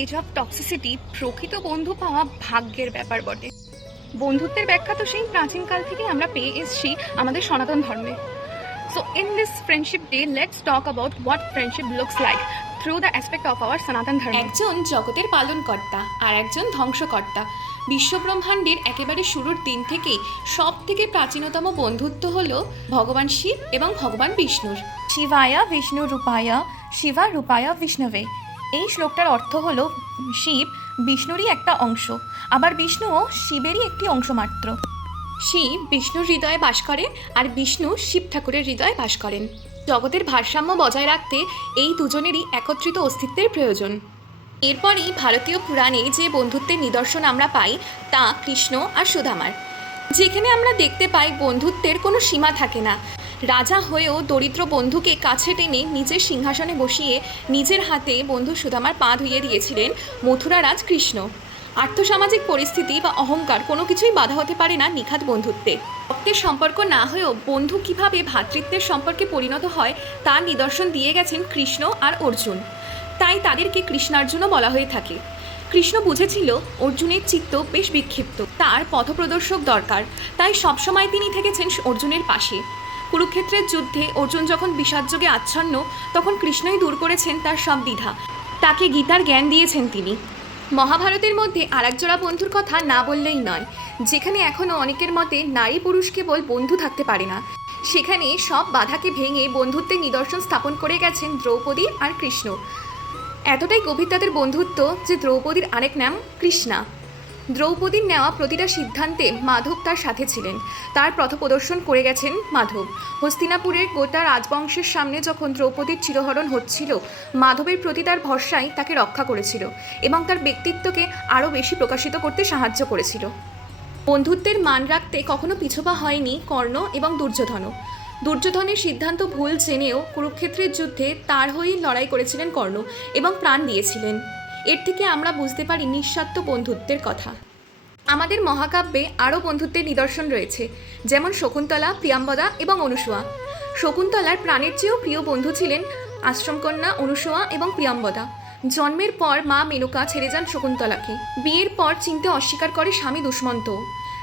Age of toxicity প্রকৃত বন্ধু পাওয়া ভাগ্যের ব্যাপার বটে। বন্ধুত্বের ব্যাখ্যা তো সেই প্রাচীনকাল থেকেই আমরা পেয়ে এসেছি আমাদের সনাতন ধর্মে। So in this friendship day, let's talk about what friendship looks like through the aspect of our Sanatan Dharma. একজন জগতের পালনকর্তা আর একজন ধ্বংসকর্তা। বিশ্বব্রহ্মাণ্ডের একেবারে শুরুর দিন থেকেই সব থেকে প্রাচীনতম বন্ধুত্ব হল ভগবান শিব এবং ভগবান বিষ্ণুর। শিবায়া বিষ্ণু রূপায়া শিবা রূপায়া বিষ্ণবে। এই শ্লোকটার অর্থ হলো শিব বিষ্ণুরই একটা অংশ, আবার বিষ্ণুও শিবেরই একটি অংশ মাত্র। শিব বিষ্ণুর হৃদয়ে বাস করেন আর বিষ্ণু শিব ঠাকুরের হৃদয়ে বাস করেন। জগতের ভারসাম্য বজায় রাখতে এই দুজনেরই একত্রিত অস্তিত্বের প্রয়োজন। এরপরই ভারতীয় পুরাণে যে বন্ধুত্বের নিদর্শন আমরা পাই তা কৃষ্ণ আর সুদামার, যেখানে আমরা দেখতে পাই বন্ধুত্বের কোনো সীমা থাকে না। রাজা হয়েও দরিদ্র বন্ধুকে কাছে টেনে নিজের সিংহাসনে বসিয়ে নিজের হাতে বন্ধু সুদামার পা ধুইয়ে দিয়েছিলেন মথুরা রাজ কৃষ্ণ। আর্থসামাজিক পরিস্থিতি বা অহংকার কোনো কিছুই বাধা হতে পারে না নিখাত বন্ধুত্বে। রক্তের সম্পর্ক না হয়েও বন্ধু কিভাবে ভ্রাতৃত্বের সম্পর্কে পরিণত হয় তার নিদর্শন দিয়ে গেছেন কৃষ্ণ আর অর্জুন। তাই তাদেরকে কৃষ্ণার্জুনও বলা হয়ে থাকে। কৃষ্ণ বুঝেছিল অর্জুনের চিত্ত বেশ বিক্ষিপ্ত, তার পথপ্রদর্শক দরকার, তাই সবসময় তিনি থেকেছেন অর্জুনের পাশে। কুরুক্ষেত্রের যুদ্ধে অর্জুন যখন বিষাদযোগে আচ্ছন্ন, তখন কৃষ্ণই দূর করেছেন তার সব দ্বিধা, তাকে গীতার জ্ঞান দিয়েছেন তিনি। মহাভারতের মধ্যে আরেক জোড়া বন্ধুর কথা না বললেই নয়, যেখানে এখনও অনেকের মতে নারী পুরুষ কেবল বন্ধু থাকতে পারে না, সেখানে সব বাধাকে ভেঙে বন্ধুত্বের নিদর্শন স্থাপন করে গেছেন দ্রৌপদী আর কৃষ্ণ। এতটাই গভীর তাদের বন্ধুত্ব যে দ্রৌপদীর আরেক নাম কৃষ্ণা। দ্রৌপদীর নেওয়া প্রতিটা সিদ্ধান্তে মাধব তার সাথে ছিলেন, তার পথপ্রদর্শন করে গেছেন মাধব। হস্তিনাপুরের গোটা রাজবংশের সামনে যখন দ্রৌপদীর চিরহরণ হচ্ছিল, মাধবের প্রতি তার ভরসাই তাকে রক্ষা করেছিল এবং তার ব্যক্তিত্বকে আরও বেশি প্রকাশিত করতে সাহায্য করেছিল। বন্ধুত্বের মান রাখতে কখনো পিছুপা হয়নি কর্ণ এবং দুর্যোধনও। দুর্যোধনের সিদ্ধান্ত ভুল জেনেও কুরুক্ষেত্রের যুদ্ধে তার হয়েই লড়াই করেছিলেন কর্ণ এবং প্রাণ দিয়েছিলেন। এর থেকে আমরা বুঝতে পারি নিঃস্বার্থ বন্ধুত্বের কথা। আমাদের মহাকাব্যে আরও বন্ধুত্বের নিদর্শন রয়েছে, যেমন শকুন্তলা, প্রিয়াম্বদা এবং অনুসূয়া। শকুন্তলার প্রাণের চেয়েও প্রিয় বন্ধু ছিলেন আশ্রমকন্যা অনুসূয়া এবং প্রিয়াম্বদা। জন্মের পর মা মেনকা ছেড়ে যান শকুন্তলাকে, বিয়ের পর চিনতে অস্বীকার করে স্বামী দুষ্মন্ত।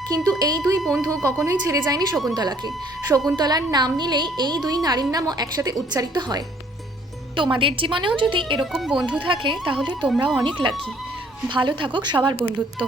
কিন্তু এই দুই বন্ধু কখনোই ছেড়ে যায়নি শকুন্তলাকে। শকুন্তলার নাম নিলেই এই দুই নারীর নামও একসাথে উচ্চারিত হয়। তোমাদের জীবনেও যদি এরকম বন্ধু থাকে তাহলে তোমরাও অনেক লাকি। ভালো থাকুক সবার বন্ধুত্ব।